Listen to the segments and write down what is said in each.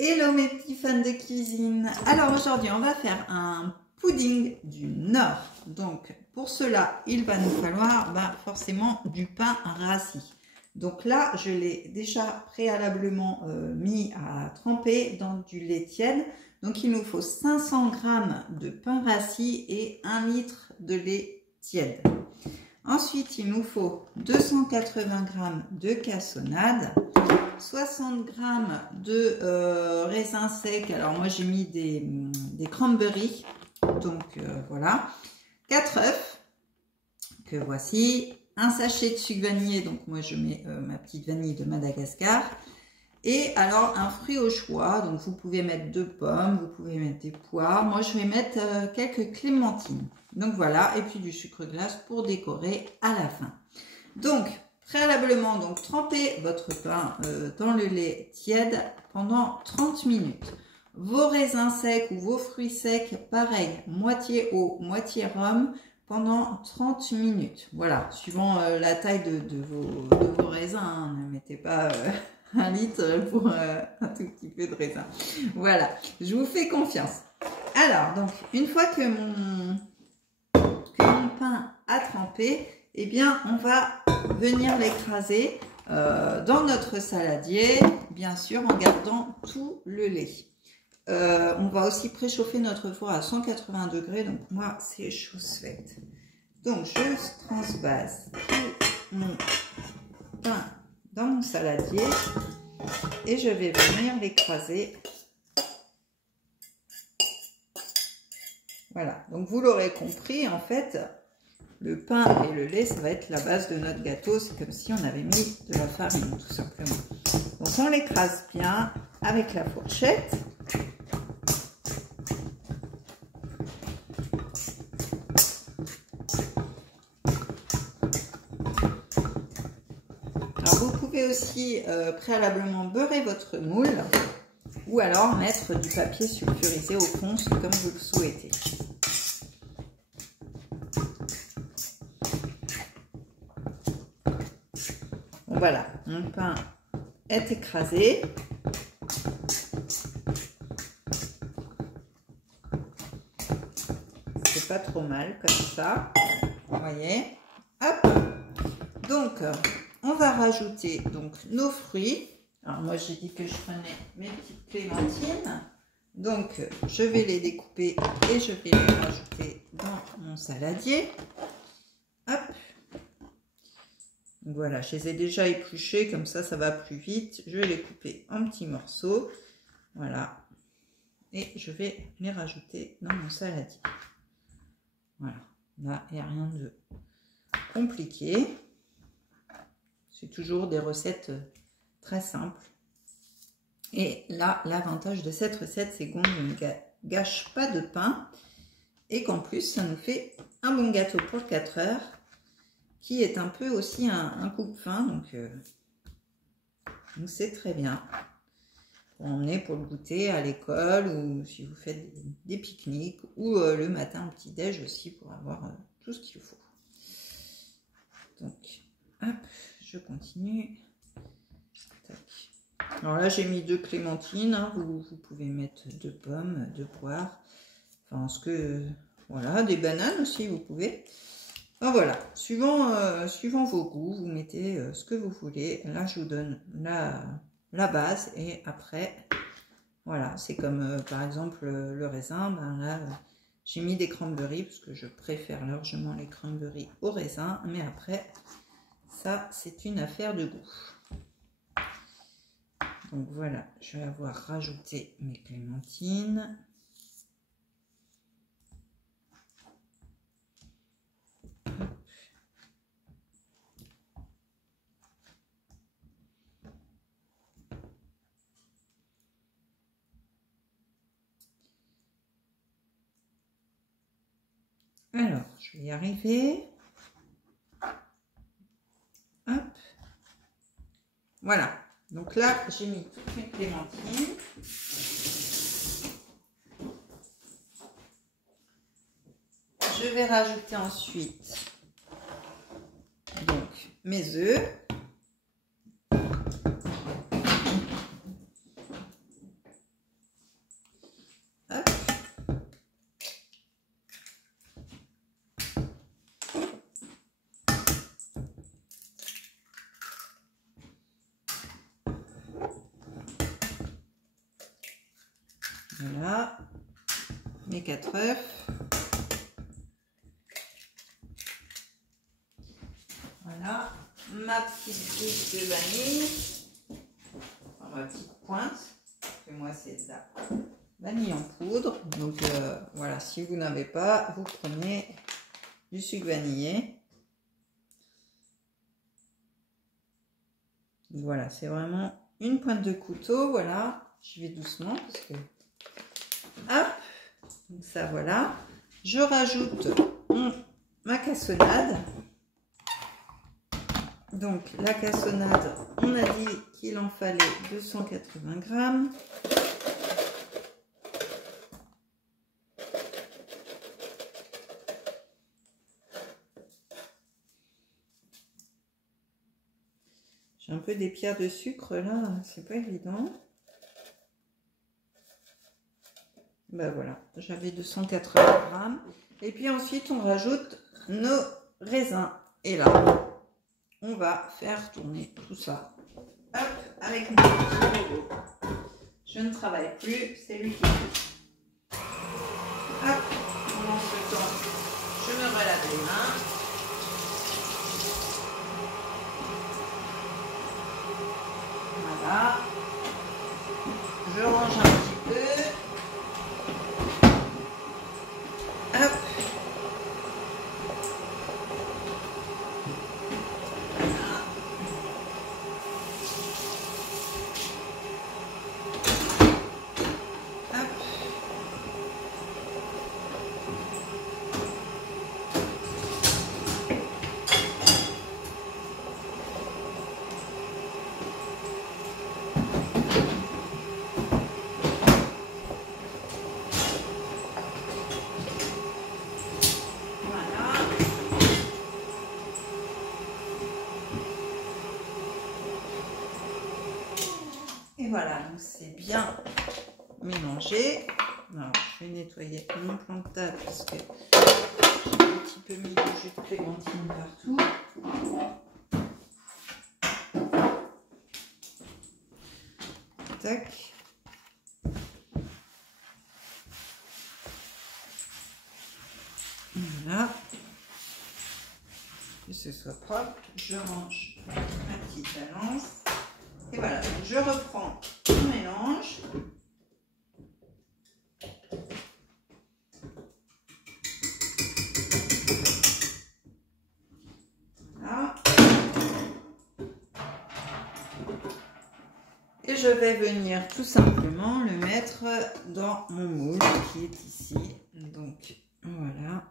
Hello mes petits fans de cuisine. Alors aujourd'hui on va faire un pudding du Nord. Donc pour cela il va nous falloir forcément du pain rassis. Donc là je l'ai déjà préalablement mis à tremper dans du lait tiède. Donc il nous faut 500 g de pain rassis et 1 litre de lait tiède. Ensuite il nous faut 280 g de cassonade, 60 g de raisins secs. Alors moi j'ai mis des cranberries, donc voilà, 4 œufs que voici, un sachet de sucre vanillé, donc moi je mets ma petite vanille de Madagascar, et alors un fruit au choix, donc vous pouvez mettre 2 pommes, vous pouvez mettre des poires, moi je vais mettre quelques clémentines, donc voilà, et puis du sucre glace pour décorer à la fin. Donc préalablement, donc trempez votre pain dans le lait tiède pendant 30 minutes. Vos raisins secs ou vos fruits secs, pareil, moitié eau, moitié rhum pendant 30 minutes. Voilà, suivant la taille de vos raisins, hein, ne mettez pas 1 litre pour un tout petit peu de raisin. Voilà, je vous fais confiance. Alors, donc, une fois que mon pain a trempé, eh bien, on va venir l'écraser dans notre saladier, bien sûr, en gardant tout le lait. On va aussi préchauffer notre four à 180 degrés, donc moi, c'est chose faite. Donc, je transvase tout mon pain dans mon saladier et je vais venir l'écraser. Voilà, donc vous l'aurez compris, en fait, le pain et le lait, ça va être la base de notre gâteau. C'est comme si on avait mis de la farine, tout simplement. Donc on l'écrase bien avec la fourchette. Alors vous pouvez aussi préalablement beurrer votre moule ou alors mettre du papier sulfurisé au fond, comme vous le souhaitez. Voilà, mon pain est écrasé. C'est pas trop mal comme ça. Vous voyez. Hop. Donc, on va rajouter donc nos fruits. Alors moi j'ai dit que je prenais mes petites clémentines. Donc je vais les découper et je vais les rajouter dans mon saladier. Hop. Voilà, je les ai déjà épluchés, comme ça, ça va plus vite. Je vais les couper en petits morceaux. Voilà. Et je vais les rajouter dans mon saladier. Voilà. Là, il n'y a rien de compliqué. C'est toujours des recettes très simples. Et là, l'avantage de cette recette, c'est qu'on ne gâche pas de pain. Et qu'en plus, ça nous fait un bon gâteau pour 4 heures. Qui est un peu aussi un coupe-faim, donc c'est très bien pour emmener pour le goûter à l'école ou si vous faites des pique-niques ou le matin au petit-déj aussi pour avoir tout ce qu'il faut. Donc, hop, je continue. Tac. Alors là, j'ai mis 2 clémentines, hein, vous pouvez mettre 2 pommes, 2 poires, enfin ce que, voilà, des bananes aussi, vous pouvez. Alors voilà, suivant vos goûts, vous mettez ce que vous voulez. Là, je vous donne la base et après, voilà, c'est comme par exemple le raisin. Ben là, j'ai mis des cranberries parce que je préfère largement les cranberries au raisin. Mais après, ça, c'est une affaire de goût. Donc voilà, je vais avoir rajouté mes clémentines. Alors, je vais y arriver. Hop. Voilà. Donc là, j'ai mis toutes mes clémentines. Je vais rajouter ensuite donc mes œufs. Voilà. Mes 4 œufs. Voilà. Ma petite gousse de vanille. Enfin, ma petite pointe. Et moi, c'est de la vanille en poudre. Donc, voilà. Si vous n'avez pas, vous prenez du sucre vanillé. Voilà, c'est vraiment une pointe de couteau. Voilà, je vais doucement parce que... Hop, donc ça, voilà. Je rajoute ma cassonade. Donc, la cassonade, on a dit qu'il en fallait 280 grammes. J'ai un peu des pierres de sucre là, c'est pas évident. Ben voilà, j'avais 280 grammes. Et puis ensuite, on rajoute nos raisins. Et là, on va faire tourner tout ça. Hop, avec mon petit robot. Je ne travaille plus, c'est lui qui fait. Hop, pendant ce temps, je me relave les mains. Voilà. Je range un petit peu. Hop. Voilà. Hop. Et voilà, donc c'est bien mélangé. Alors, je vais nettoyer mon plan de table parce que j'ai un petit peu mis du jus de clémentine partout. Tac. Voilà. Que ce soit propre, je range ma petite balance. Et voilà, donc je reprends mon mélange. Voilà. Et je vais venir tout simplement le mettre dans mon moule qui est ici. Donc voilà.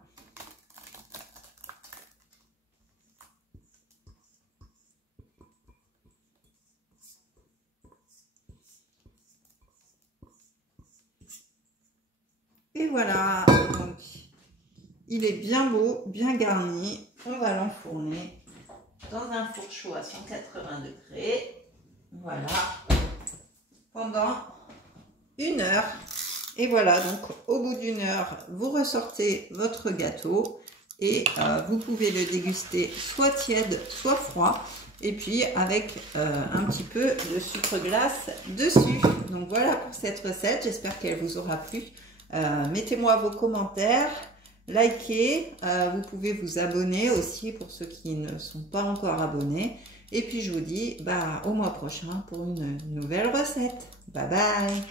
Et voilà, donc il est bien beau, bien garni. On va l'enfourner dans un four chaud à 180 degrés. Voilà, pendant 1 heure. Et voilà, donc au bout d'1 heure, vous ressortez votre gâteau et vous pouvez le déguster soit tiède, soit froid. Et puis avec un petit peu de sucre glace dessus. Donc voilà pour cette recette, j'espère qu'elle vous aura plu. Mettez-moi vos commentaires, likez, vous pouvez vous abonner aussi pour ceux qui ne sont pas encore abonnés. Et puis je vous dis au mois prochain pour une nouvelle recette. Bye bye!